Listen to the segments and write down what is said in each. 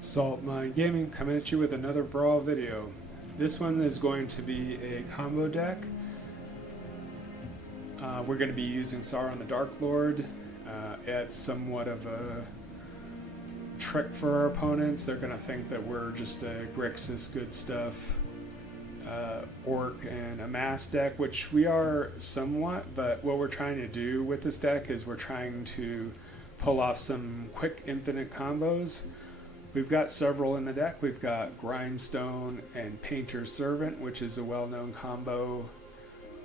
Salt Mine Gaming coming at you with another Brawl video. This one is going to be a combo deck. We're going to be using Sauron the Dark Lord. It's somewhat of a trick for our opponents. They're going to think that we're just a Grixis good stuff orc and a mass deck, which we are somewhat, but what we're trying to do with this deck is we're trying to pull off some quick infinite combos. We've got several in the deck. We've got Grindstone and Painter's Servant, which is a well-known combo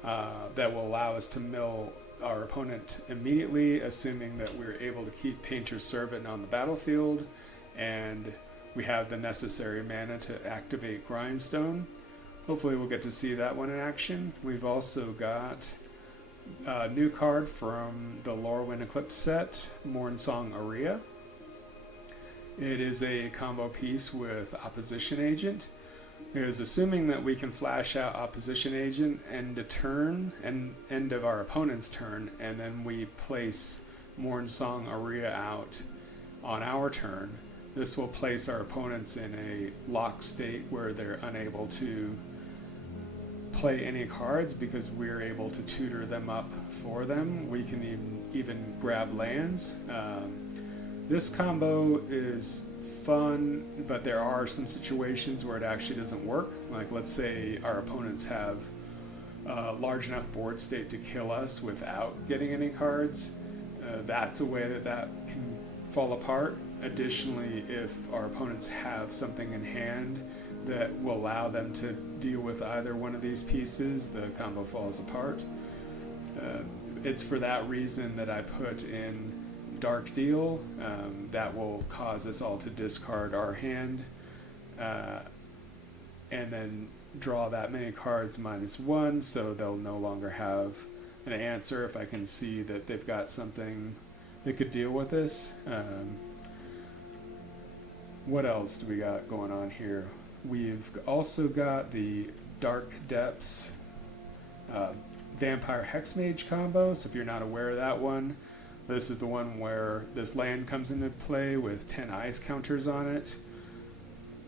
that will allow us to mill our opponent immediately, assuming that we're able to keep Painter's Servant on the battlefield, and we have the necessary mana to activate Grindstone. Hopefully we'll get to see that one in action. We've also got a new card from the Lorwyn Eclipse set, Mornsong Aria. It is a combo piece with Opposition Agent. It is assuming that we can flash out Opposition Agent end of our opponent's turn, and then we place Mornsong Aria out on our turn. This will place our opponents in a lock state where they're unable to play any cards because we're able to tutor them up for them. We can even grab lands. This combo is fun, but there are some situations where it actually doesn't work. Like, let's say our opponents have a large enough board state to kill us without getting any cards. That's a way that can fall apart. Additionally, if our opponents have something in hand that will allow them to deal with either one of these pieces, the combo falls apart. It's for that reason that I put in Dark Deal. That will cause us all to discard our hand and then draw that many cards -1, so they'll no longer have an answer if I can see that they've got something that could deal with this. What else do we got going on here? We've also got the Dark Depths Vampire Hexmage combo. So if you're not aware of that one, this is the one where this land comes into play with 10 ice counters on it,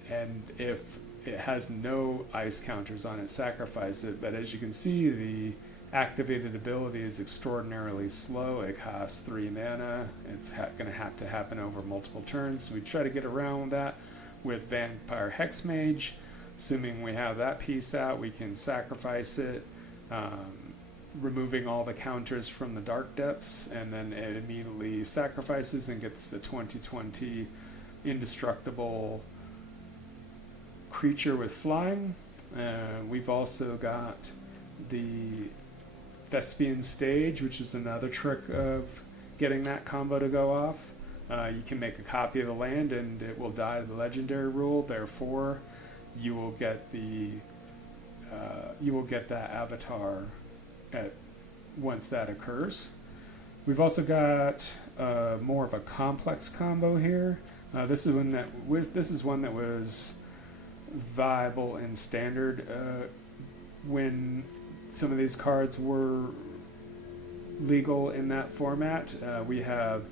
and if it has no ice counters on it, sacrifice it. But as you can see, the activated ability is extraordinarily slow. It costs 3 mana. It's going to have to happen over multiple turns, so we try to get around that with Vampire Hexmage. Assuming we have that piece out, we can sacrifice it, removing all the counters from the Dark Depths, and then it immediately sacrifices and gets the 20/20 indestructible creature with flying. We've also got the Thespian Stage, which is another trick of getting that combo to go off. You can make a copy of the land and it will die to the legendary rule. Therefore, you will get that avatar once that occurs. We've also got more of a complex combo here. This is one that was viable in Standard when some of these cards were legal in that format. We have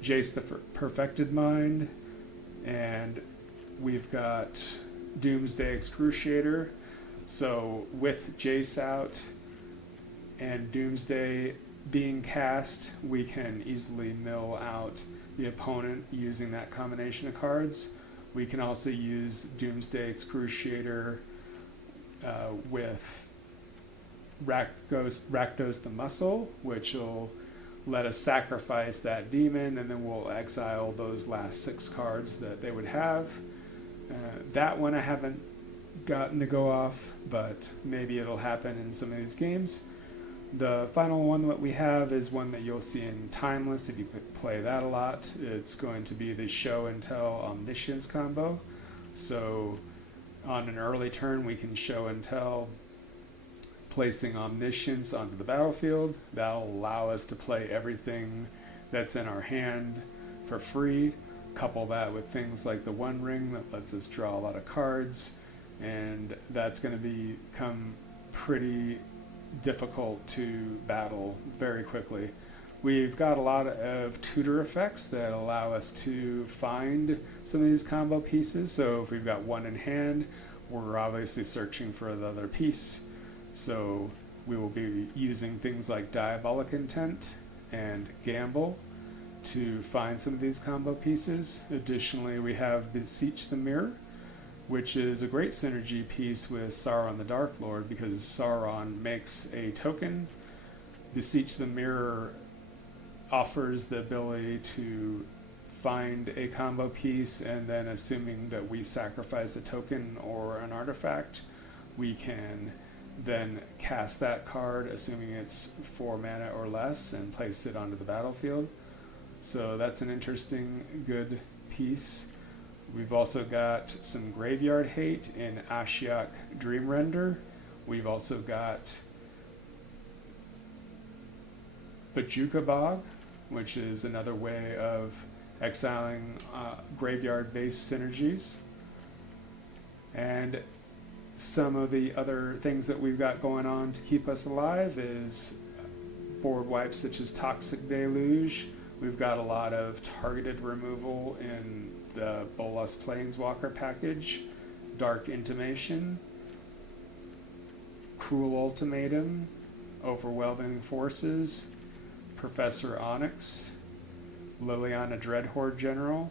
Jace the Perfected Mind, and we've got Doomsday Excruciator. So with Jace out and Doomsday being cast, we can easily mill out the opponent using that combination of cards. We can also use Doomsday Excruciator with Rakdos the Muscle, which will let us sacrifice that demon, and then we'll exile those last 6 cards that they would have. That one I haven't gotten to go off, but maybe it'll happen in some of these games. The final one that we have is one that you'll see in Timeless if you play that a lot. It's going to be the Show and Tell Omniscience combo. So on an early turn we can Show and Tell, placing Omniscience onto the battlefield. That'll allow us to play everything that's in our hand for free. Couple that with things like the One Ring that lets us draw a lot of cards, and that's going to become pretty difficult to battle very quickly. We've got a lot of tutor effects that allow us to find some of these combo pieces. So if we've got one in hand, we're obviously searching for the other piece. So we will be using things like Diabolic Intent and Gamble to find some of these combo pieces. Additionally, we have Beseech the Mirror, which is a great synergy piece with Sauron the Dark Lord, because Sauron makes a token. Beseech the Mirror offers the ability to find a combo piece, and then assuming that we sacrifice a token or an artifact, we can then cast that card, assuming it's 4 mana or less, and place it onto the battlefield. So that's an interesting, good piece. We've also got some Graveyard Hate in Ashiok Dream Render. We've also got Bajuka Bog, which is another way of exiling graveyard-based synergies. And some of the other things that we've got going on to keep us alive is board wipes such as Toxic Deluge. We've got a lot of targeted removal in the Bolas Planeswalker package, Dark Intimation, Cruel Ultimatum, Overwhelming Forces, Professor Onyx, Liliana Dreadhorde General,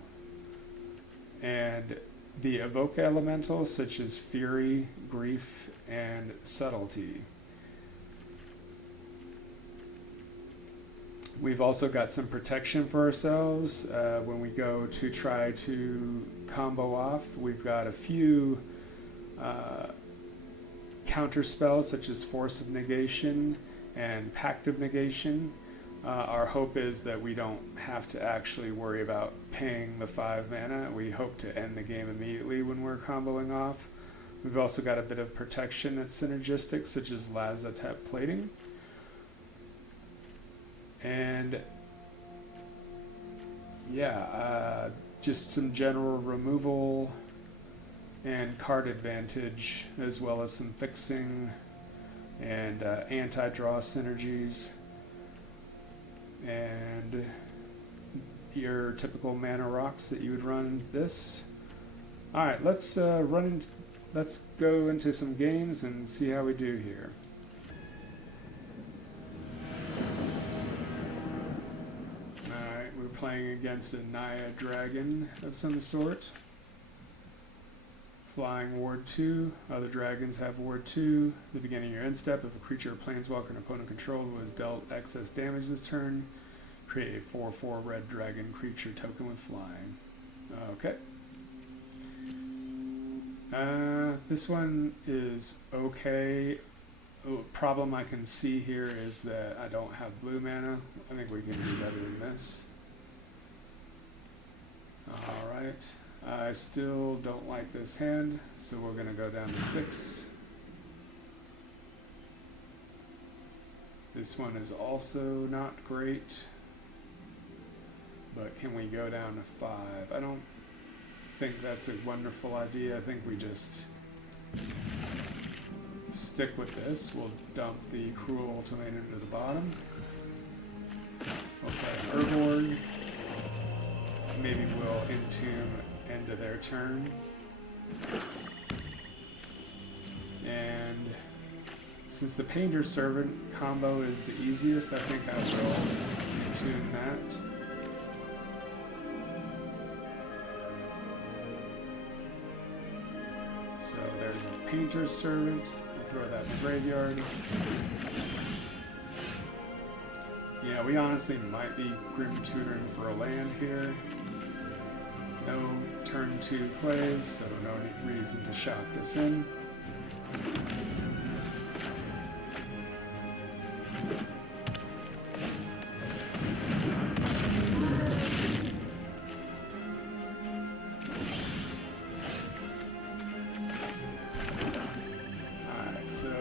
and the Evoke Elementals such as Fury, Grief, and Subtlety. We've also got some protection for ourselves when we go to try to combo off. We've got a few counter spells such as Force of Negation and Pact of Negation. Our hope is that we don't have to actually worry about paying the 5 mana. We hope to end the game immediately when we're comboing off. We've also got a bit of protection that's synergistic, such as Lazotep Plating. And yeah, just some general removal and card advantage, as well as some fixing and anti-draw synergies. And your typical mana rocks that you would run this. All right, let's go into some games and see how we do here. All right, we're playing against a Naya Dragon of some sort. Flying Ward 2. Other dragons have Ward 2. At the beginning of your end step, if a creature or planeswalker an opponent controlled was dealt excess damage this turn, create a 4/4 red dragon creature token with flying. Okay. This one is okay. Problem I can see here is that I don't have blue mana. I think we can do better than this. Alright. I still don't like this hand, so we're going to go down to 6. This one is also not great, but can we go down to 5? I don't think that's a wonderful idea. I think we just stick with this. We'll dump the Cruel Ultimatum to the bottom. We'll play Urborg. Maybe we'll Entomb end of their turn. And since the Painter Servant combo is the easiest, I think I will Entomb that. So there's a Painter Servant. We'll throw that in the graveyard. Yeah, we honestly might be Grim Tutoring for a land here. No turn 2 plays, so no reason to shock this in. Alright, so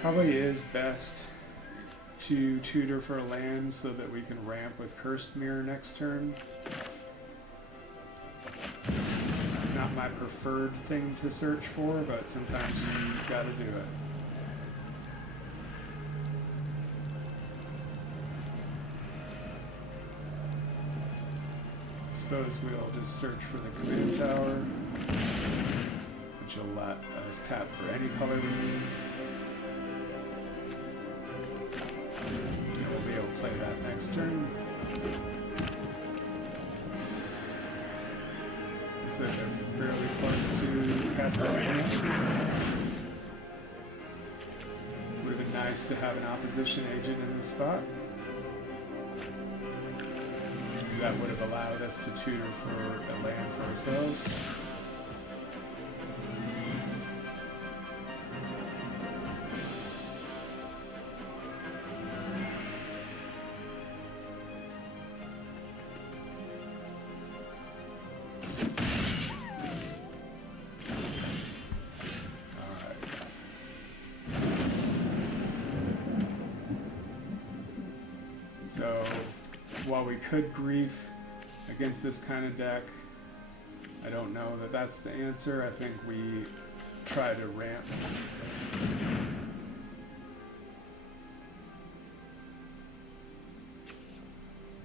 probably is best to tutor for a land so that we can ramp with Cursed Mirror next turn. Not not my preferred thing to search for, but sometimes you gotta do it. I suppose we'll just search for the command tower, which will let us tap for any color we need. And we'll be able to play that next turn. So they're fairly close to castle damage. Would have been nice to have an opposition agent in this spot. That would have allowed us to tutor for a land for ourselves. So, while we could grief against this kind of deck, I don't know that that's the answer. I think we try to ramp.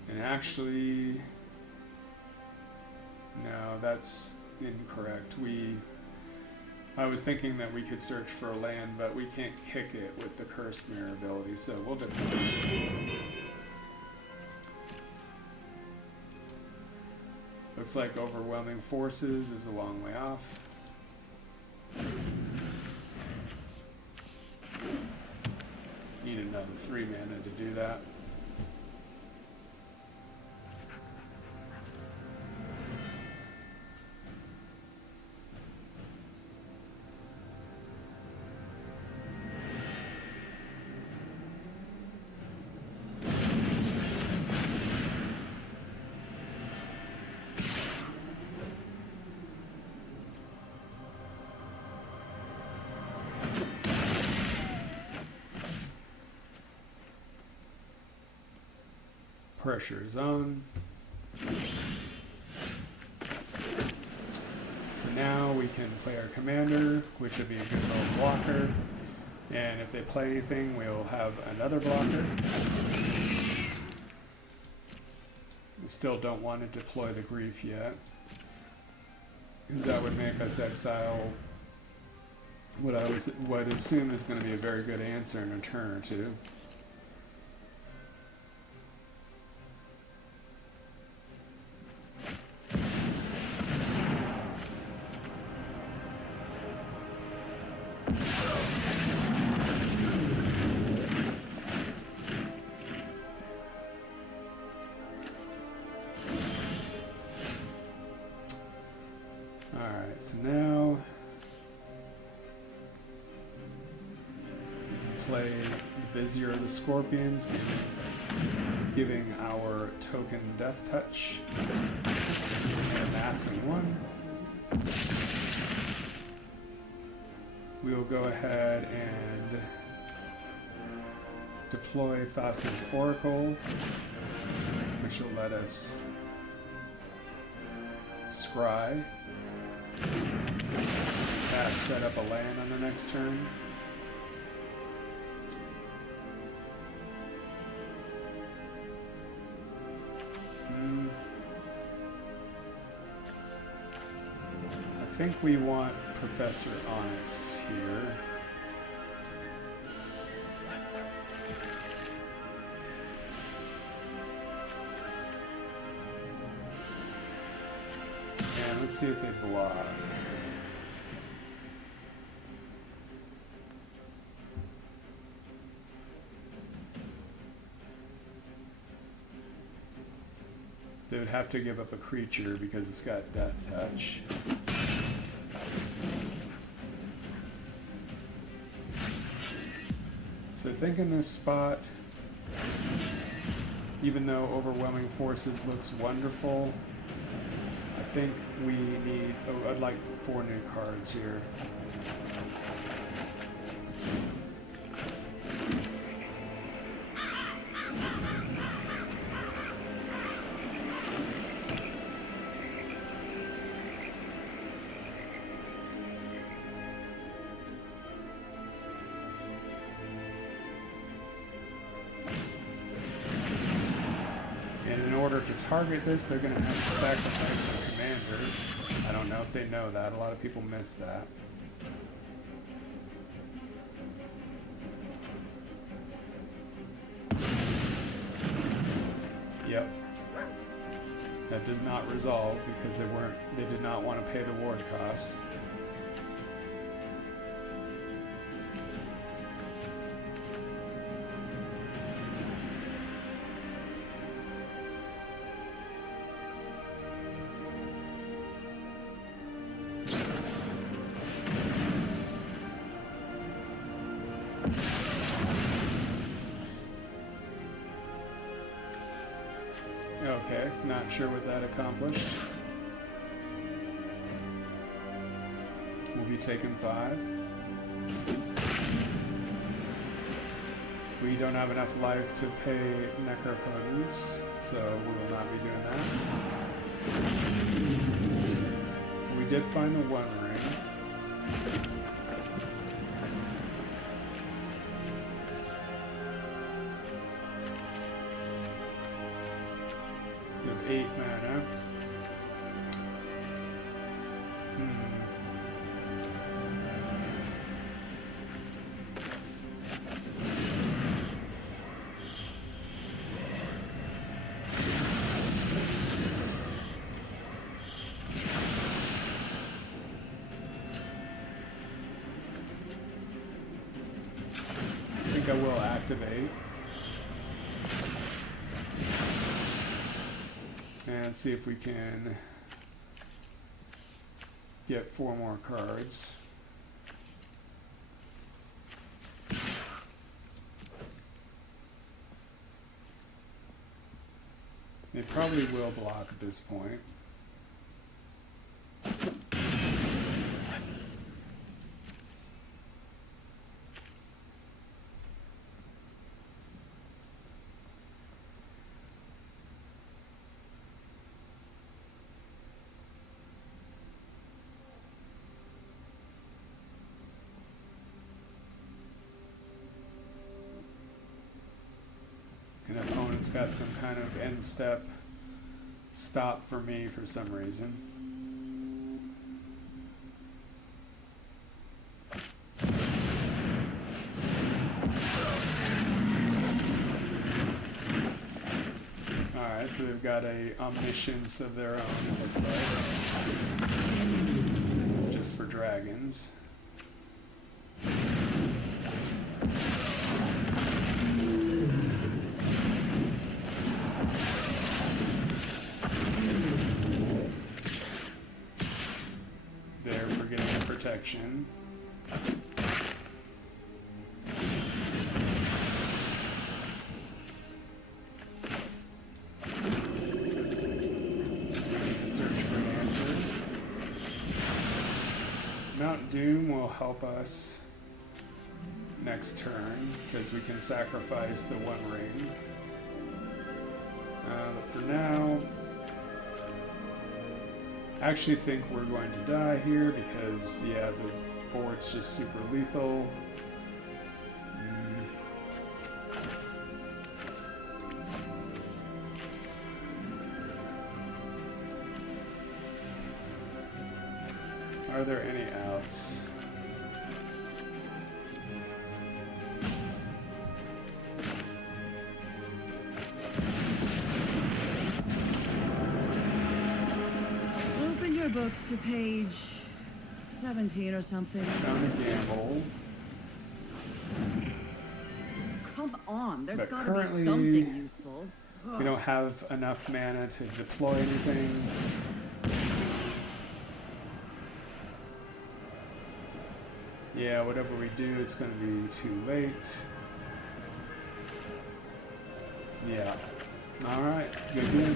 And actually, no, that's incorrect. I was thinking that we could search for a land, but we can't kick it with the Cursed Mirror ability, so we'll defend. Looks like Overwhelming Forces is a long way off. Need another 3 mana to do that. Pressure is on. So now we can play our commander, which would be a good little blocker. And if they play anything, we'll have another blocker. We still don't want to deploy the grief yet, because that would make us exile what I would assume is going to be a very good answer in a turn or two. So now play the Vizier of the Scorpions, giving our token Death Touch and amassing 1. We will go ahead and deploy Thassa's Oracle, which will let us scry. Set up a land on the next turn. I think we want Professor Onyx here. And let's see if they block. They would have to give up a creature because it's got Death Touch. So I think in this spot, even though Overwhelming Forces looks wonderful, I think we need, I'd like 4 new cards here. And in order to target this, they're going to have to sacrifice their commanders. I don't know if they know that. A lot of people miss that. Yep. That does not resolve because they did not want to pay the ward cost. Okay, not sure what that accomplished. We'll be taking 5. We don't have enough life to pay necropotence, so we will not be doing that. We did find the One Ring. So we have 8 mana. I think I will activate. And see if we can get 4 more cards. They probably will block at this point. And opponent's got some kind of end step stop for me for some reason. Alright, so they've got a omniscience of their own, it looks like. Just for dragons. Protection. Search for an answer. Mount Doom will help us next turn because we can sacrifice the One Ring. But for now, I actually think we're going to die here because, yeah, the board's just super lethal. Are there any outs? Books to page 17 or something. Found a gamble. Come on, there's But gotta be currently, something useful. We don't have enough mana to deploy anything. Yeah, whatever we do, it's going to be too late. Yeah. Alright, good game.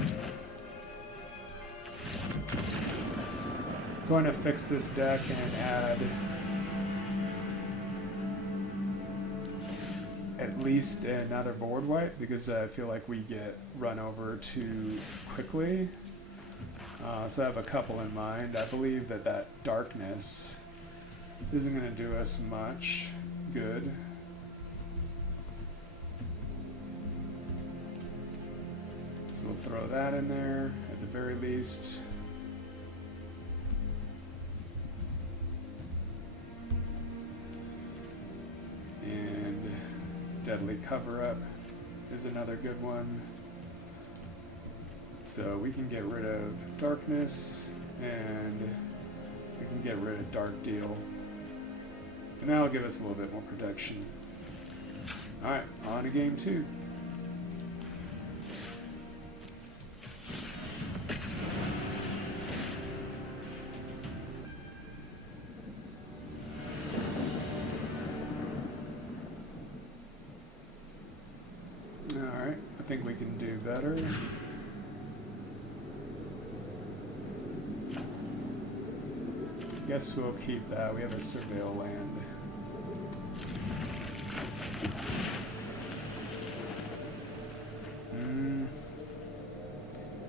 Going to fix this deck and add at least another board wipe because I feel like we get run over too quickly. So I have a couple in mind. I believe that that darkness isn't going to do us much good. So we'll throw that in there at the very least. And Deadly Cover-Up is another good one. So we can get rid of Darkness, and we can get rid of Dark Deal. And that'll give us a little bit more protection. Alright, on to game 2. Alright, I think we can do better. Guess we'll keep that. We have a Surveil land.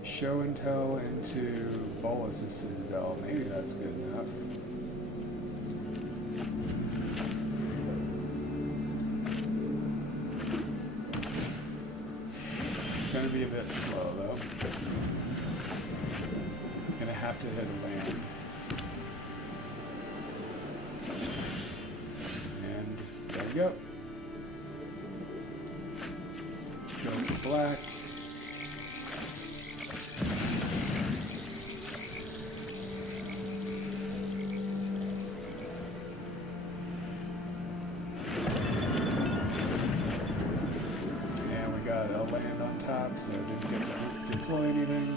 Show and tell into Bolas' Citadel. Maybe that's good enough. It's gonna be a bit slow though. Gonna have to hit a land. And there we go. Let's go for black. So I didn't get to deploy anything.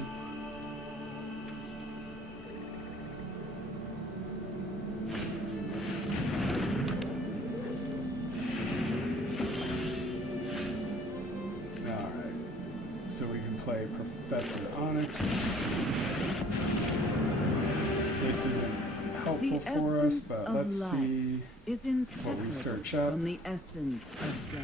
Alright, so we can play Professor Onyx. This isn't helpful for us, but let's see what we search up. From the essence of death.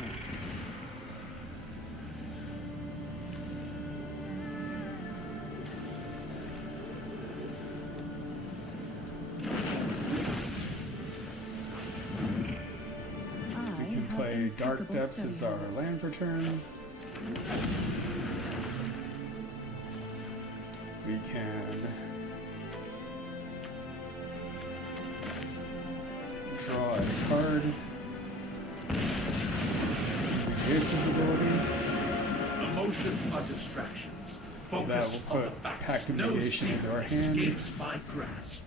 Dark Depths is our land for turn. We can draw a card using Jace's ability. Emotions are distractions. So that will put Pact of Negation into our hand. Escapes my grasp.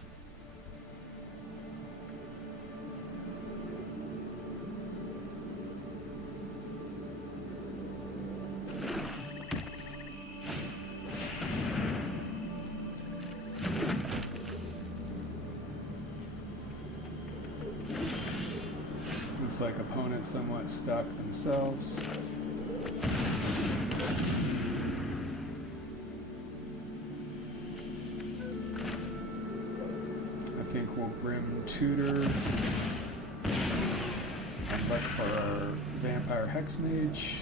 Looks like opponents somewhat stuck themselves. I think we'll Grim Tutor and look for our Vampire Hexmage.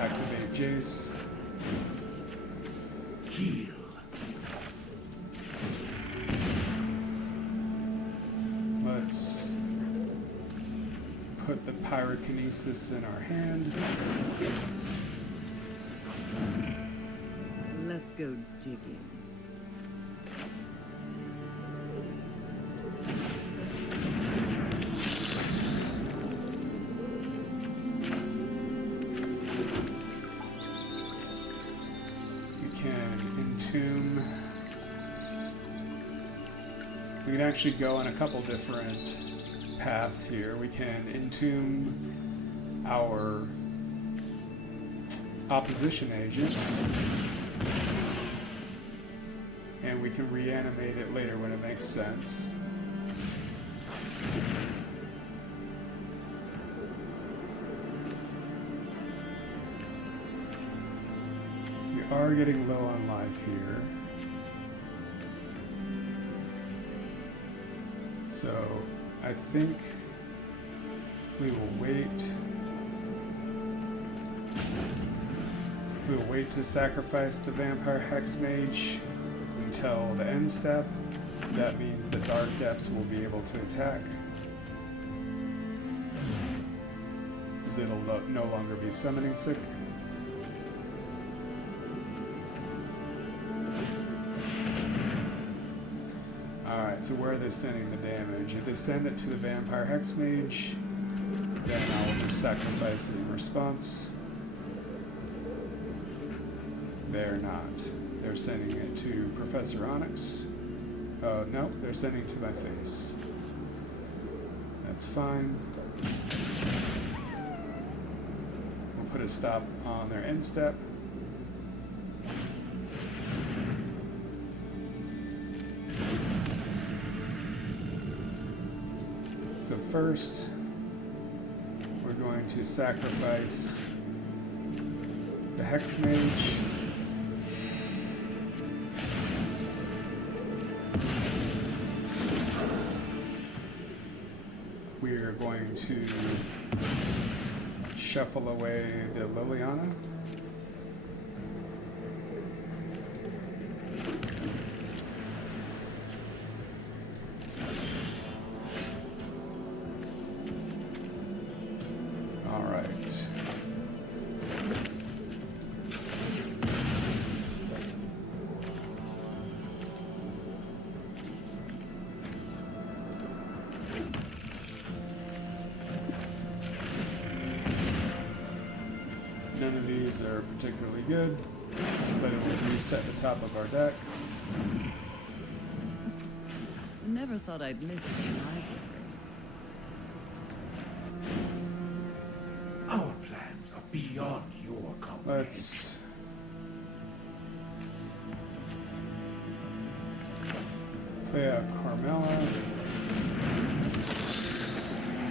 Activate Jace. Let's put the Pyrokinesis in our hand. Let's go digging. We can actually go on a couple different paths here. We can entomb our opposition agent, and we can reanimate it later when it makes sense. We are getting low on life here. So I think we will wait. We'll wait to sacrifice the Vampire Hexmage until the end step. That means the Dark Depths will be able to attack. Because it'll no longer be summoning sick. Alright, so where are they sending the damage? If they send it to the Vampire Hexmage, then I will just sacrifice it in response. They're not. They're sending it to Professor Onyx. Oh, no, they're sending it to my face. That's fine. We'll put a stop on their end step. So first, we're going to sacrifice the Hexmage. We're going to shuffle away the Liliana. All right. None of these are particularly good, but it will reset the top of our deck. Never thought I'd miss the library. Our plans are beyond your comprehension. Let's play out Carmella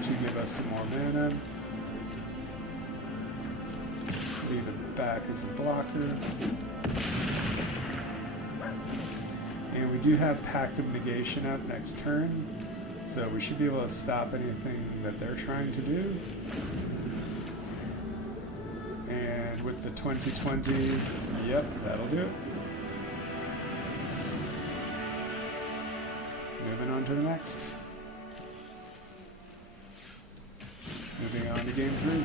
to give us some more mana. Leave it back as a blocker. And we do have Pact of Negation up next turn, so we should be able to stop anything that they're trying to do. And with the 2020, yep, that'll do it. Moving on to the next. Moving on to game 3.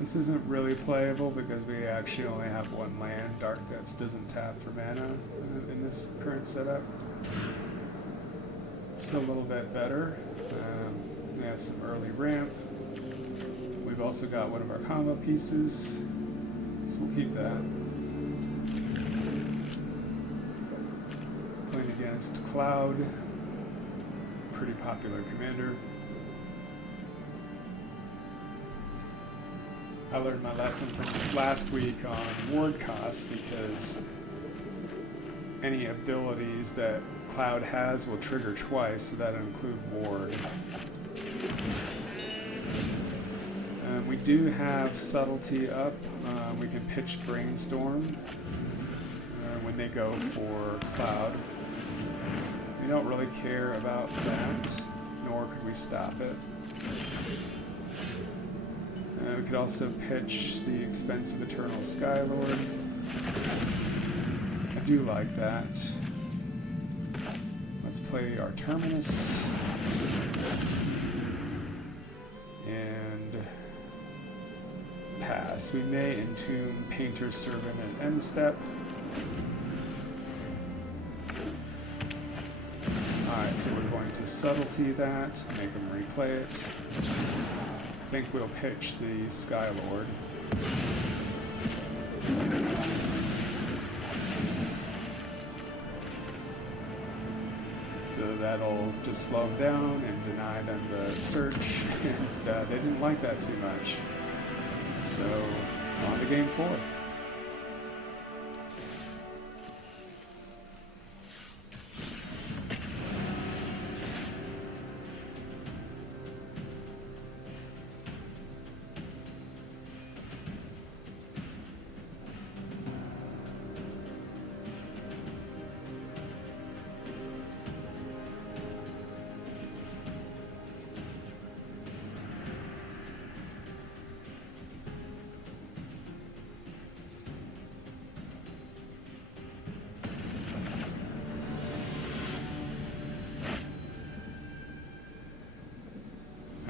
This isn't really playable because we actually only have one land. Dark Depths doesn't tap for mana in this current setup. It's a little bit better. We have some early ramp. We've also got one of our combo pieces, so we'll keep that. Playing against Cloud, pretty popular commander. I learned my lesson from last week on ward cost because any abilities that Cloud has will trigger twice, so that'll include ward. We do have Subtlety up. We can pitch Brainstorm when they go for Cloud. We don't really care about that, nor could we stop it. We could also pitch the expensive Eternal Skylord. I do like that. Let's play our Terminus. And pass. We may entomb Painter's Servant at end step. Alright, so we're going to Subtlety that, make them replay it. I think we'll pitch the Skylord. So that'll just slow them down and deny them the search, and they didn't like that too much. So, on to game 4.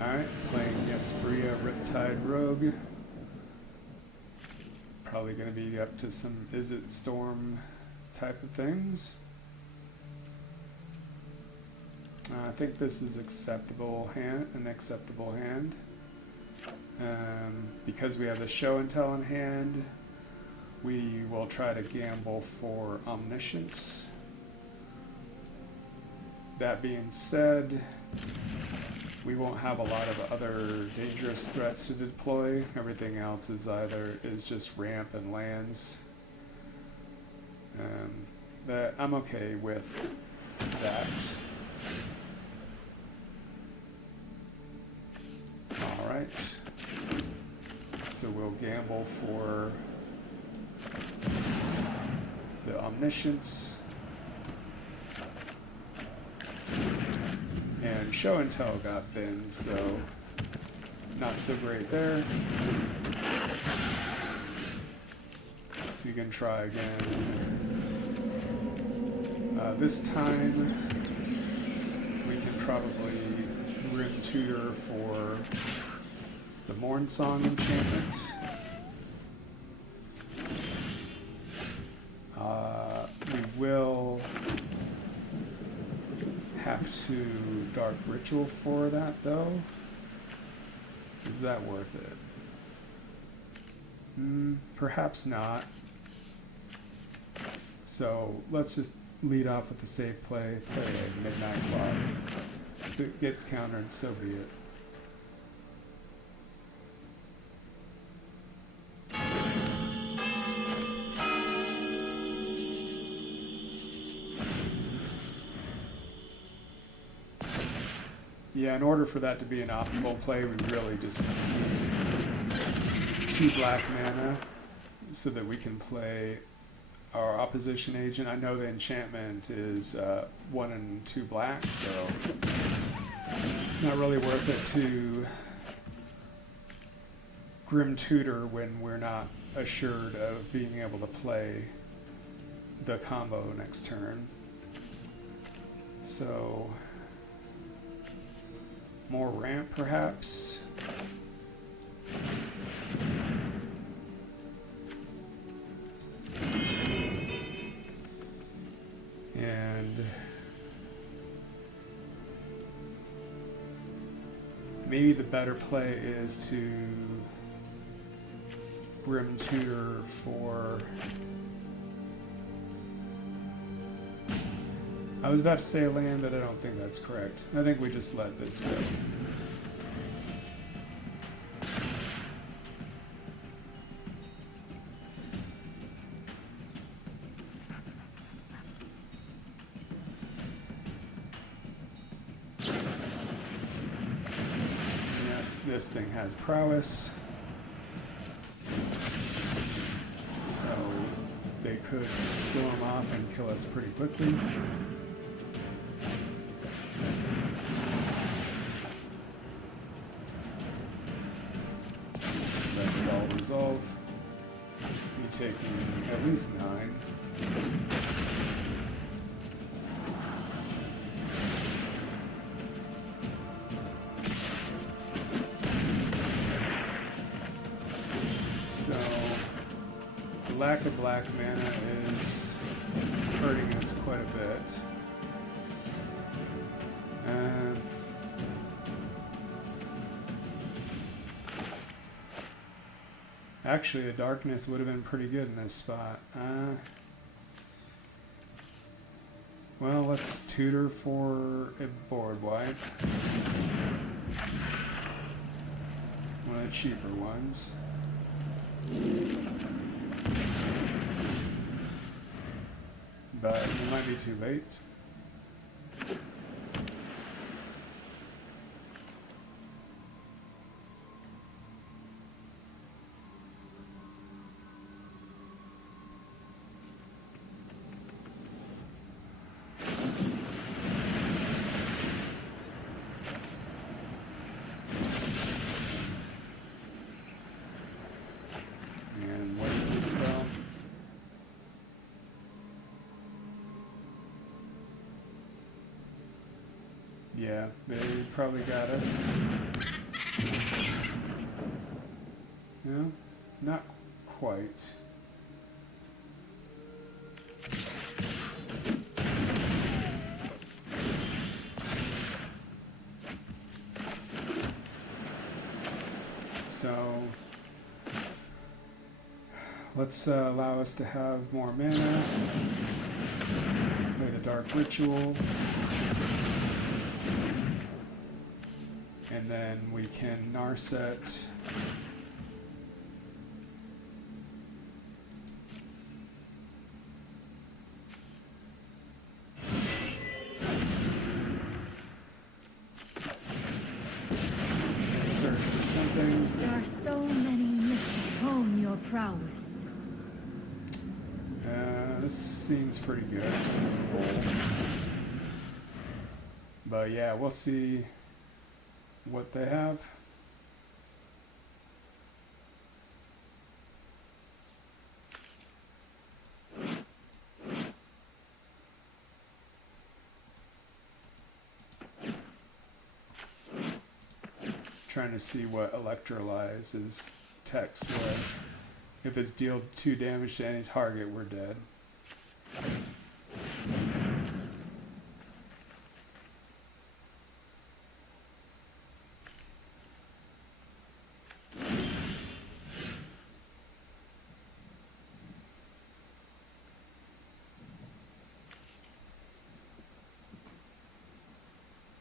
Alright, playing against Bria, Riptide Rogue. Probably going to be up to some Is It Storm type of things. I think this is an acceptable hand. Because we have the show and tell in hand, we will try to gamble for Omniscience. That being said, we won't have a lot of other dangerous threats to deploy. Everything else is just ramp and lands. But I'm okay with that. Alright. So we'll gamble for the Omniscience. And show and tell got bin, so not so great there. You can try again. This time we can probably Grim Tutor for the Morn Song enchantment. We will have to Dark Ritual for that, though. Is that worth it? Perhaps not. So let's just lead off with the safe play a Midnight Clock. If it gets countered, so be it. Yeah, in order for that to be an optimal play, we really just need 2 black mana so that we can play our opposition agent. I know the enchantment is 1 and 2 black, so not really worth it to Grim Tutor when we're not assured of being able to play the combo next turn. So more ramp, perhaps. And maybe the better play is to Grim Tutor for... I was about to say a land, but I don't think that's correct. I think we just let this go. Yeah, this thing has prowess. So they could storm off and kill us pretty quickly. Resolve. You're taking at least 9. So the lack of black mana is hurting us quite a bit. Actually, a darkness would have been pretty good in this spot. Well, let's tutor for a board wipe. One of the cheaper ones. But it might be too late. And what is this spell? Yeah, they probably got us. No, not quite. So let's allow us to have more mana. Play the Dark Ritual. And then we can Narset. Search for something. There are so many missing. Hone your prowess. This seems pretty good. But yeah, we'll see what they have. Trying to see what Electrolyze's text was. If it's deal 2 damage to any target, we're dead.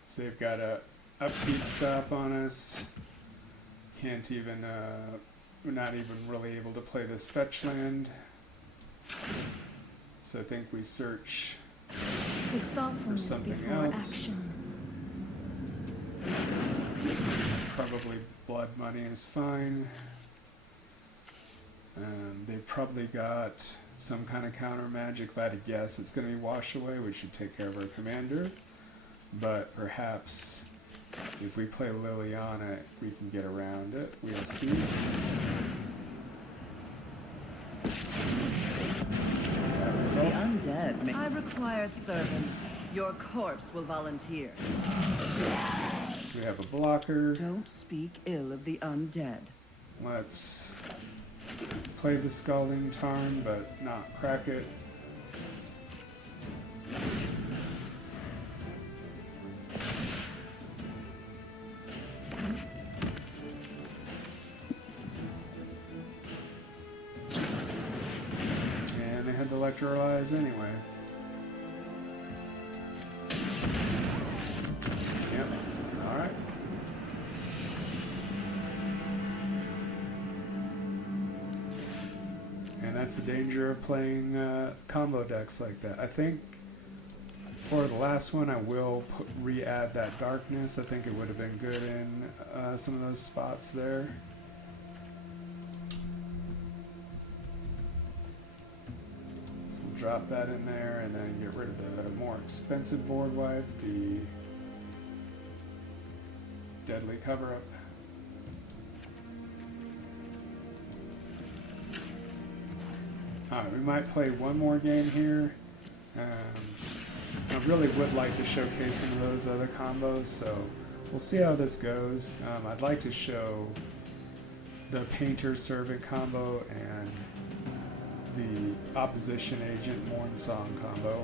So they've got a upkeep stop on us. Can't even, we're not even really able to play this fetch land. So I think we search With for thoughtfulness something before else. action. Probably blood money is fine. They've probably got some kind of counter magic. If I had to guess, it's going to be Wash Away, which should take care of our commander. But perhaps if we play Liliana, we can get around it. We'll see. That The result. undead. I require servants. Your corpse will volunteer. So we have a blocker. Don't speak ill of the undead. Let's play the Scalding Tarn, but not crack it. And they had to Electrolyze anyway. Yep. Alright. And that's the danger of playing combo decks like that. I think for the last one I will re-add that darkness. I think it would have been good in some of those spots there. So we'll drop that in there and then get rid of the more expensive board wipe, the deadly cover-up. Alright, we might play one more game here. I really would like to showcase some of those other combos, so we'll see how this goes. I'd like to show the Painter Servant combo and the Opposition Agent Morn Song combo.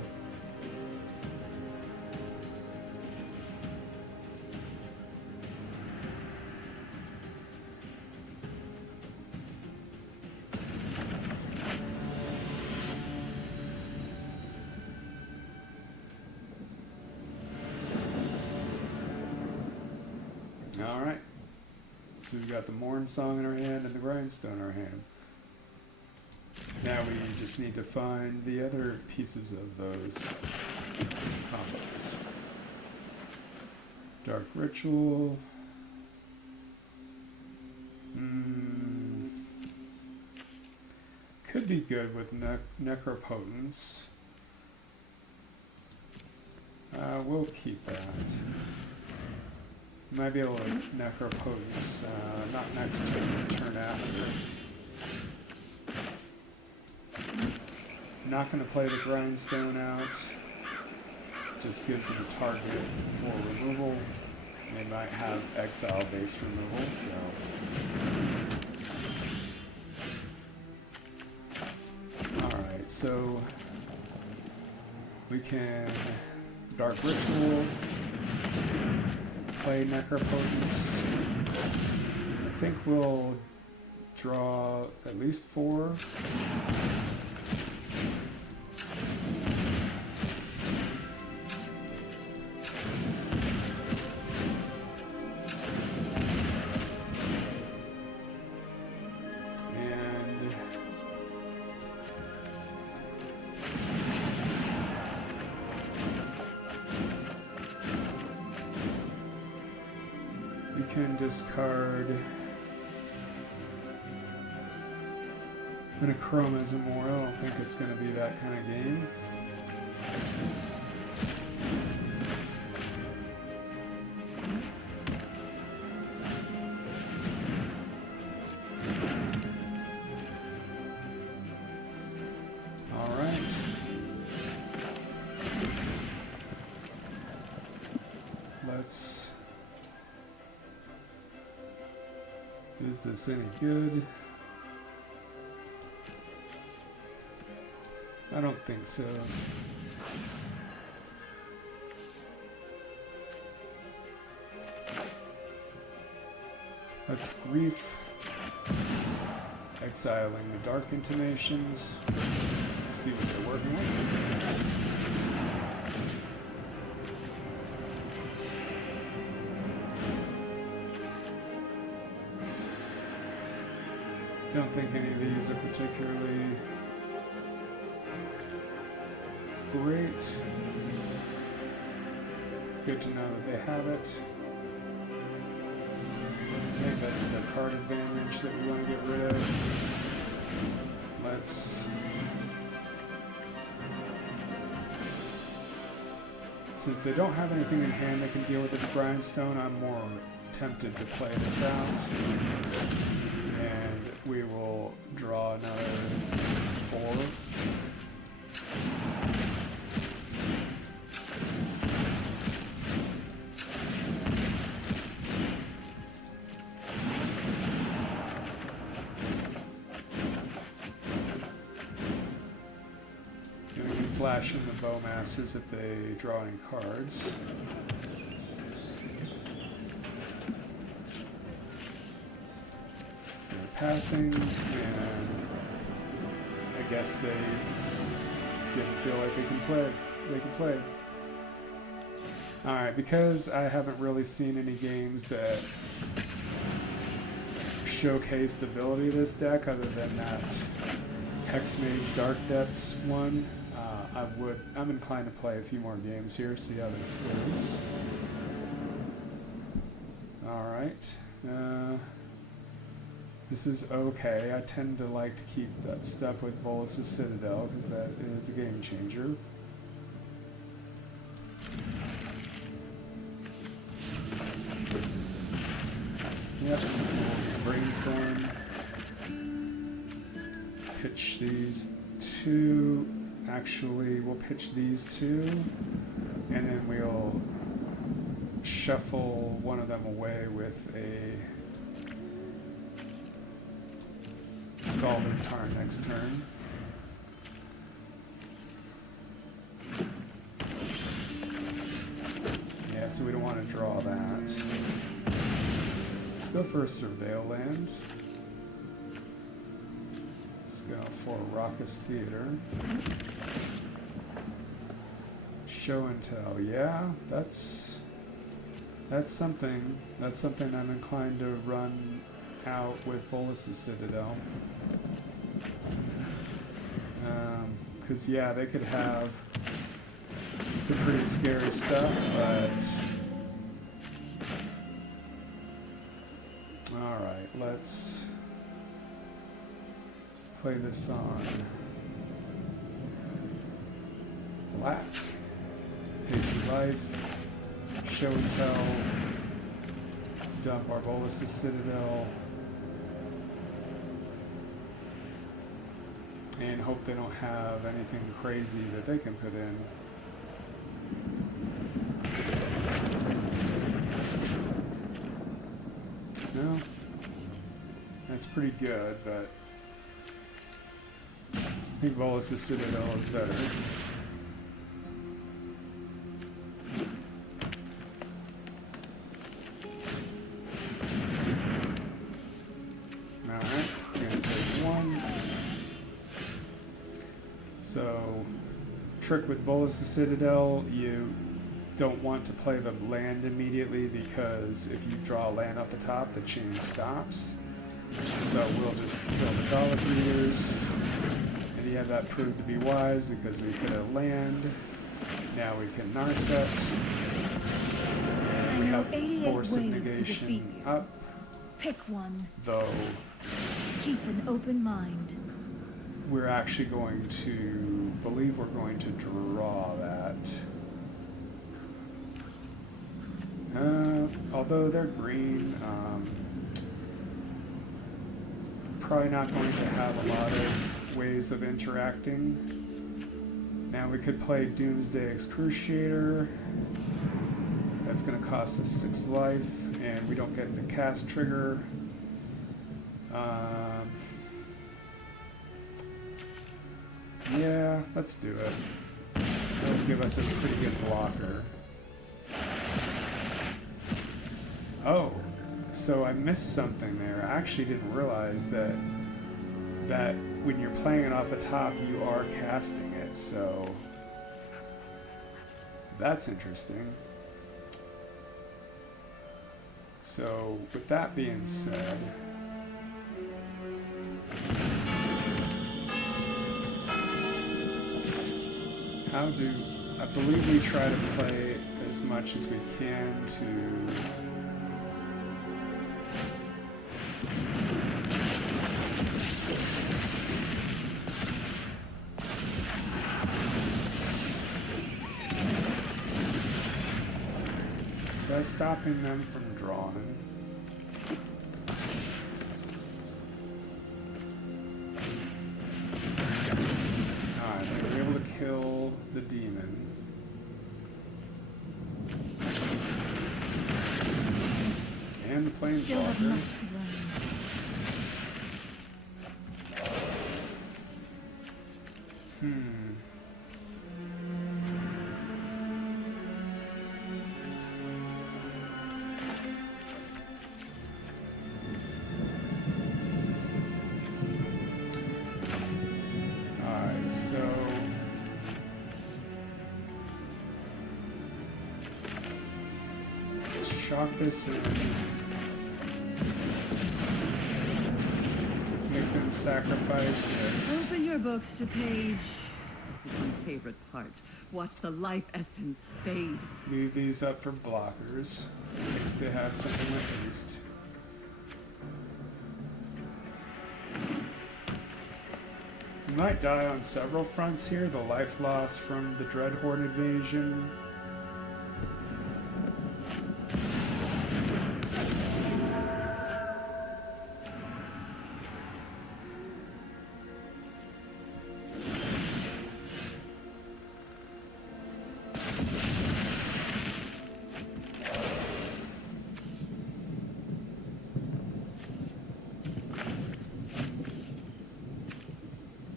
So we've got the Mourn Song in our hand and the Grindstone in our hand. Now we just need to find the other pieces of those combos. Dark Ritual. Could be good with Necropotence. We'll keep that. Might be able to Necropotence, not next turn, the turn after. Not going to play the Grindstone out. Just gives them a target for removal. They might have exile-based removal, so... Alright, so... we can Dark Ritual, play Necropotence. I think we'll draw at least 4. Discard Chroma's Memorial. I don't think it's going to be that kind of game. All right. Let's... Is this any good? I don't think so. Let's Grief. Exiling the Dark Intimations. See what they're working with. Don't think any of these are particularly great. Good to know that they have it. I think that's the card advantage that we want to get rid of. Let's... Since they don't have anything in hand that can deal with the Grindstone, I'm more tempted to play this out. And we will draw another 4. And we can flash in the Bowmasters if they draw any cards. Passing, and I guess they didn't feel like they can play. Alright, because I haven't really seen any games that showcase the ability of this deck other than that Hexmage Dark Depths one, I'm inclined to play a few more games here, see how this goes. Alright. This is okay. I tend to like to keep that stuff with Bolas' Citadel because that is a game changer. Yep. Brainstorm. Pitch these 2. Actually, we'll pitch these 2, and then we'll shuffle one of them away with a Scalded Tarn next turn. Yeah, so we don't want to draw that. Let's go for a Surveil land. Let's go for Raucous Theater. Show and Tell. Yeah, that's That's something. That's something I'm inclined to run out with Bolas' Citadel. Because, yeah, they could have some pretty scary stuff, but... Alright, let's play this on black. Pay 2 life. Show and tell. Dump our Bolas' Citadel. And hope they don't have anything crazy that they can put in. No, that's pretty good, but I think Bolas' Citadel is better. Alright, we're gonna take 1. So, trick with Bolas' Citadel, you don't want to play the land immediately because if you draw a land off the top, the chain stops. So we'll just kill the Dollar Breeders. And yeah, that proved to be wise because we hit a land. Now we can Narset. And we have Force of Negation up. Pick one. Though Keep an open mind. we're actually going to believe we're going to draw that. Although they're green, probably not going to have a lot of ways of interacting. Now we could play Doomsday Excruciator. That's going to cost us 6 life, and we don't get the cast trigger. Yeah, let's do it. That'll give us a pretty good blocker. Oh, so I missed something there. I actually didn't realize that when you're playing it off the top, you are casting it, so that's interesting. So, with that being said, I believe we try to play as much as we can to that's stopping them from drawing. Alright, they were able to kill the demon. And the Still have Planeswalker. much to learn. Alright, so let's shock this in. Make them sacrifice this. Open your books to page. This is my favorite part. Watch the life essence fade. Leave these up for blockers, in case they have something with haste. We might die on several fronts here. The life loss from the Dreadhorde invasion.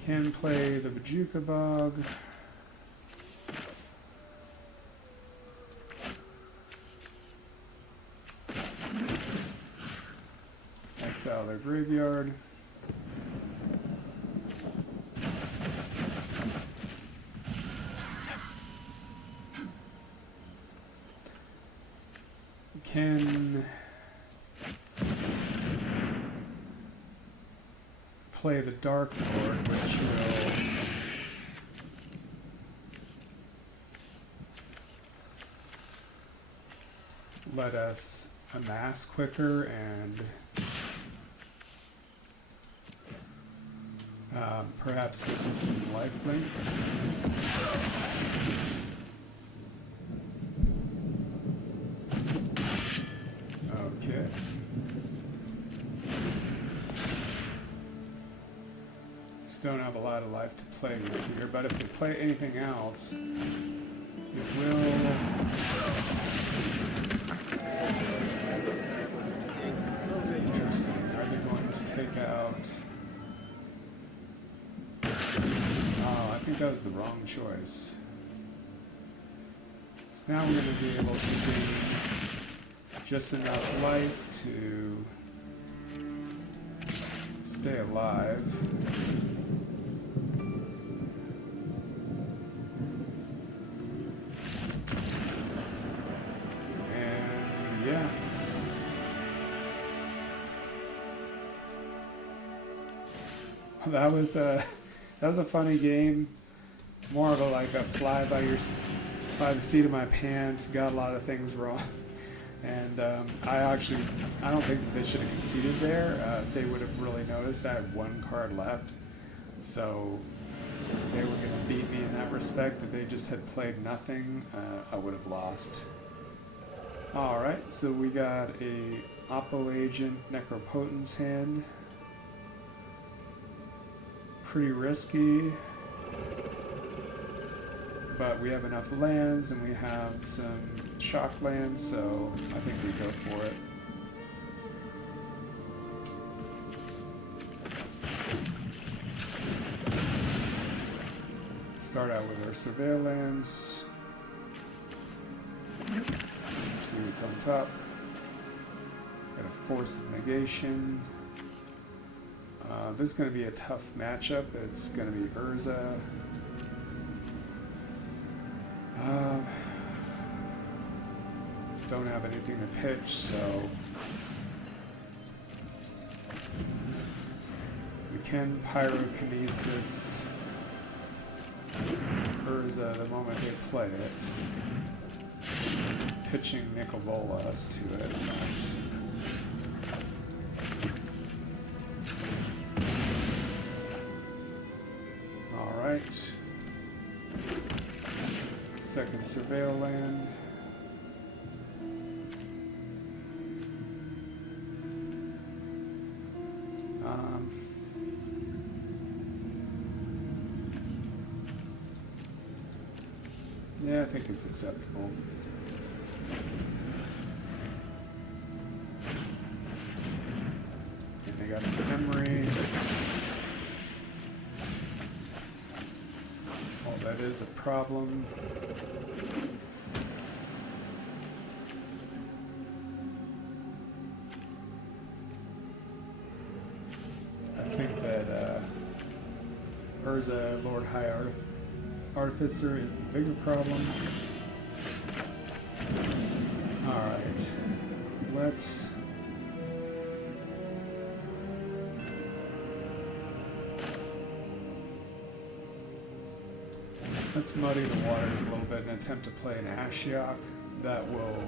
Can play the Bajuka Bog. Exile their graveyard. can play the Dark Lord, which will let us amass quicker and perhaps this is some lifelink. Okay. Just don't have a lot of life to play with here, but if we play anything else, it will. Interesting. Are they going to take out? Oh, I think that was the wrong choice. So now we're going to be able to gain just enough life to stay alive. And yeah. That was a funny game. More of a like a fly by the seat of my pants. Got a lot of things wrong, and I don't think that they should have conceded there. They would have really noticed I had one card left, so they were going to beat me in that respect. If they just had played nothing, I would have lost. All right, so we got a Oppo Agent Necropotence hand. Pretty risky, but we have enough lands and we have some shock lands, so I think we go for it. Start out with our surveil lands. Let's see what's on top. Got a Force of Negation. This is going to be a tough matchup. It's going to be Urza. Don't have anything to pitch, so we can Pyrokinesis Urza the moment they play it. Pitching Nicol Bolas to it. Alright. Second surveil land. Yeah, I think it's acceptable. And they got the memory. Oh, that is a problem. I think that Urza, Lord High Artificer is the bigger problem. Alright. Let's muddy the waters a little bit and attempt to play an Ashiok that will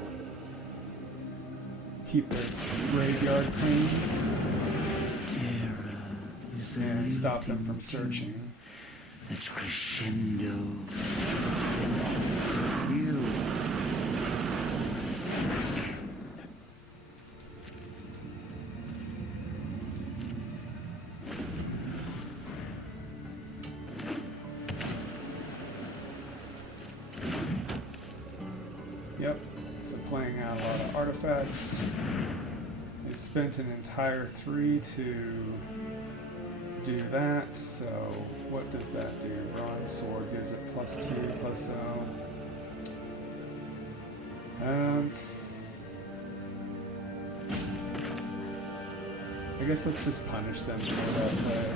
keep the graveyard clean and stop them from searching. That crescendo. You. Yep, so playing out a lot of artifacts. They spent an entire 3 to do that, so what does that do? Bronze Sword gives it +2/+0. I guess let's just punish them for that play.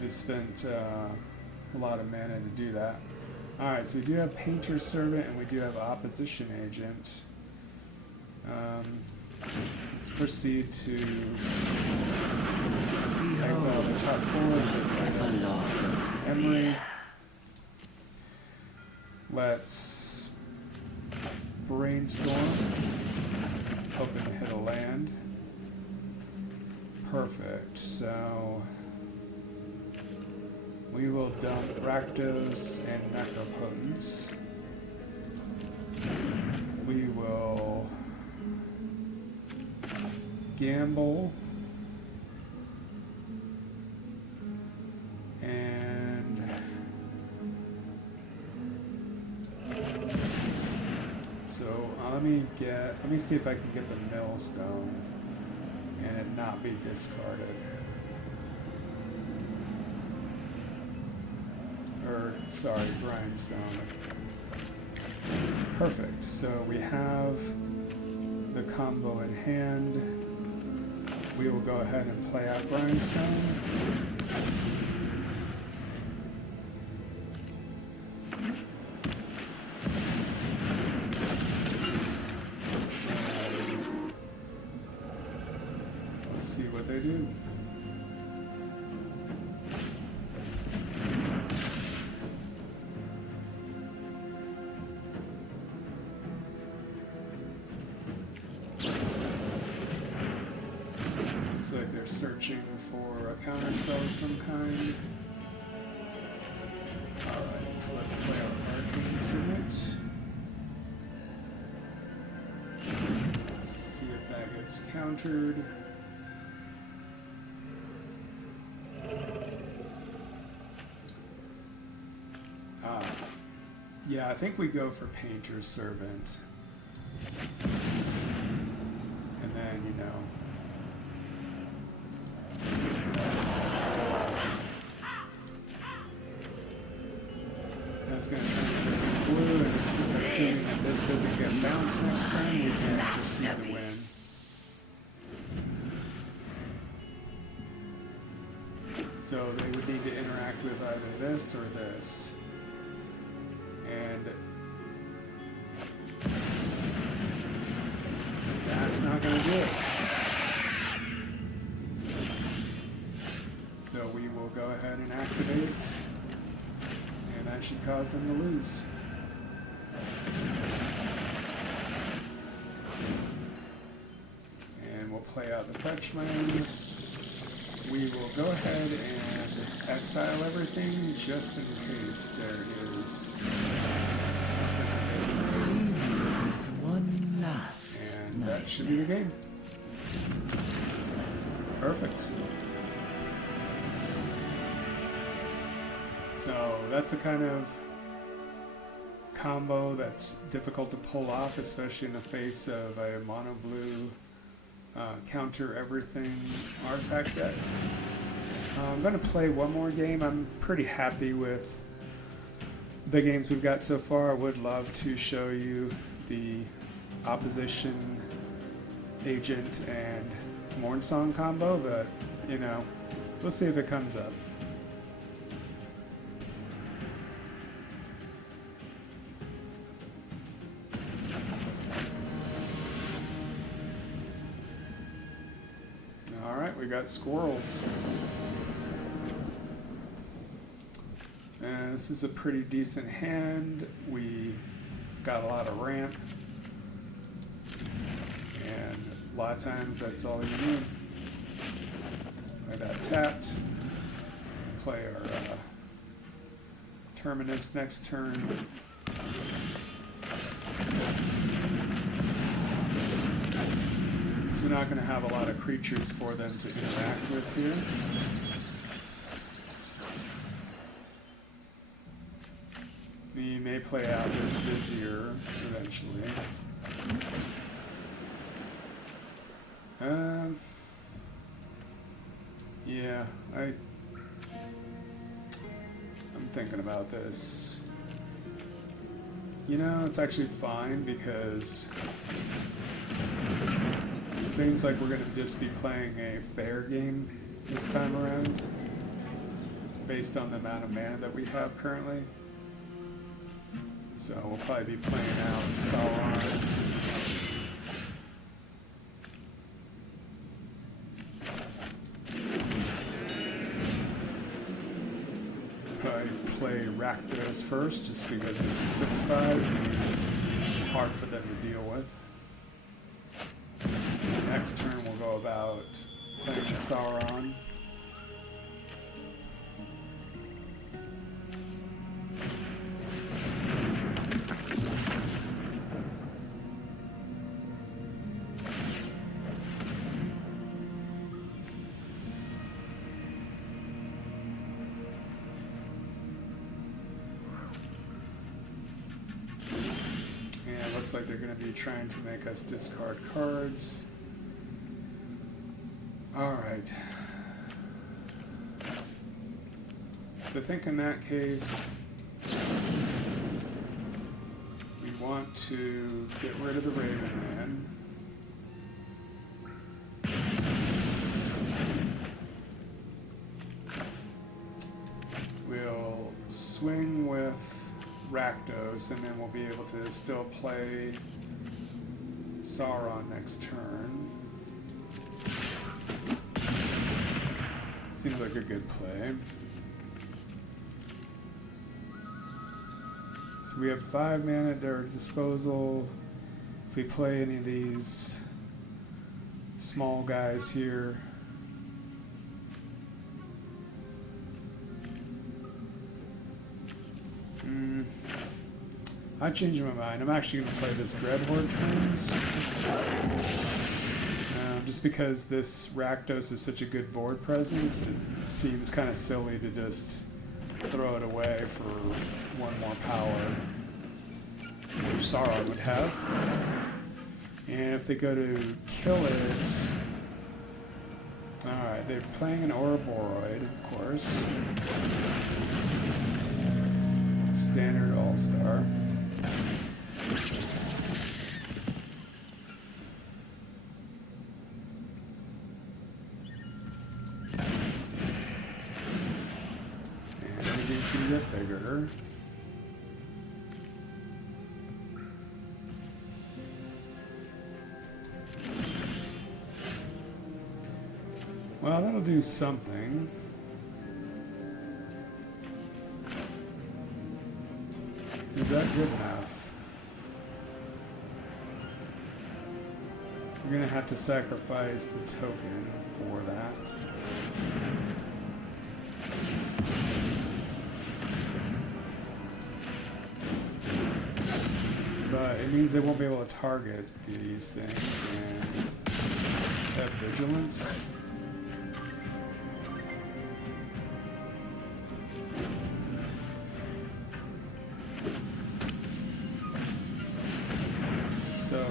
They just spent a lot of mana to do that. Alright, so we do have Painter's Servant and we do have Opposition Agent. Let's proceed to exile the top 4 of Emery. Let's Brainstorm, hoping to hit a land. Perfect, so we will dump Rakdos and Necropotence. We will gamble and so let me see if I can get the Millstone and it not be discarded. Or sorry, Grindstone. Perfect. So we have the combo in hand. We will go ahead and play out Grindstone. Let's see what they do. Looks like they're searching for a counterspell of some kind. Alright, so let's play our Arcane Signet. See if that gets countered. Yeah, I think we go for Painter's Servant. And then, you know, that's going to turn into blue, and assuming that this doesn't get bounced next turn, we can proceed to win. So they would need to interact with either this or this. And that's not going to do it. So we will go ahead and activate, and that should cause them to lose. And we'll play out the fetch land. We will go ahead and exile everything just in case there is something. One last. And that should be the game. Perfect. So that's a kind of combo that's difficult to pull off, especially in the face of a mono blue counter everything artifact deck. I'm going to play one more game. I'm pretty happy with the games we've got so far. I would love to show you the Opposition Agent and Mornsong combo, but you know, we'll see if it comes up. We got squirrels. And this is a pretty decent hand. We got a lot of ramp. And a lot of times that's all you need. Play that tapped. Play our Terminus next turn. We're not going to have a lot of creatures for them to interact with here. We may play out this Vizier eventually. Yeah, I'm thinking about this. You know, it's actually fine because seems like we're going to just be playing a fair game this time around. based on the amount of mana that we have currently. So we'll probably be playing out Sauron. Play Rakdos first, just because it's a 6/5, so it's hard for them to deal with. Next turn we'll go about playing Sauron. Looks like they're going to be trying to make us discard cards. Alright. So I think in that case, we want to get rid of the Raven Man. We'll swing with Rakdos, and then we'll be able to still play Sauron next turn. Seems like a good play. So we have 5 mana at our disposal. If we play any of these small guys here, I changed my mind. I'm actually going to play this Dreadhorde Twins. Just because this Rakdos is such a good board presence, it seems kind of silly to just throw it away for 1 more power, which Sauron would have. And if they go to kill it... Alright, they're playing an Ouroboros, of course. Standard All-Star. And everything can get bigger. Well, that'll do something. Is that good enough? We're going to have to sacrifice the token for that. But it means they won't be able to target these things and have vigilance. So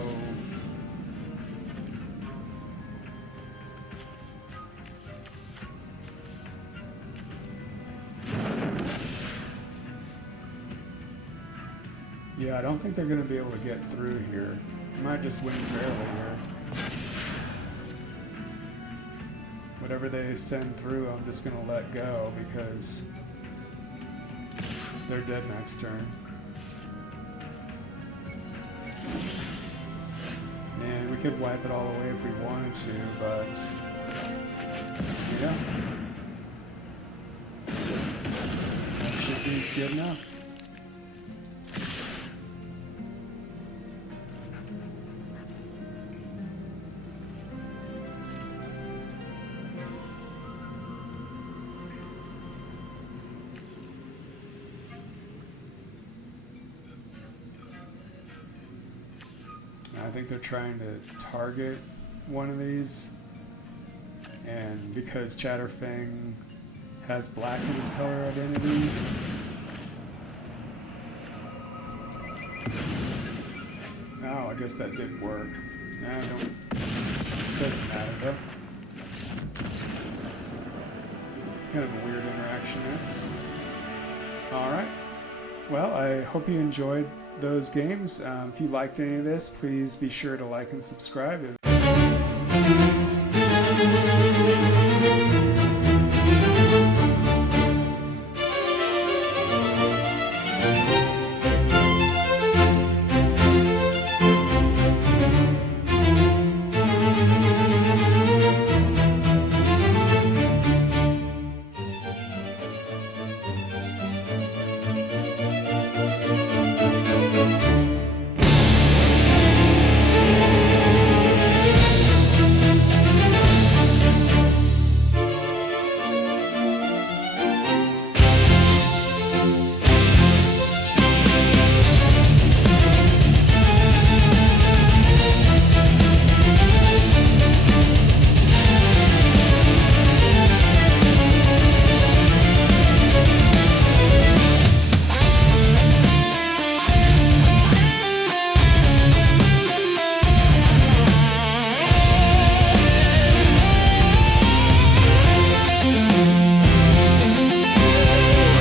yeah, I don't think they're going to be able to get through here. Might just win barely here. Whatever they send through, I'm just going to let go because they're dead next turn. And we could wipe it all away if we wanted to, but yeah. That should be good enough. I think they're trying to target one of these, and because Chatterfang has black in his color identity, oh, I guess that did work. Doesn't matter though. Kind of a weird interaction there. Alright, well, I hope you enjoyed those games. If you liked any of this, please be sure to like and subscribe. It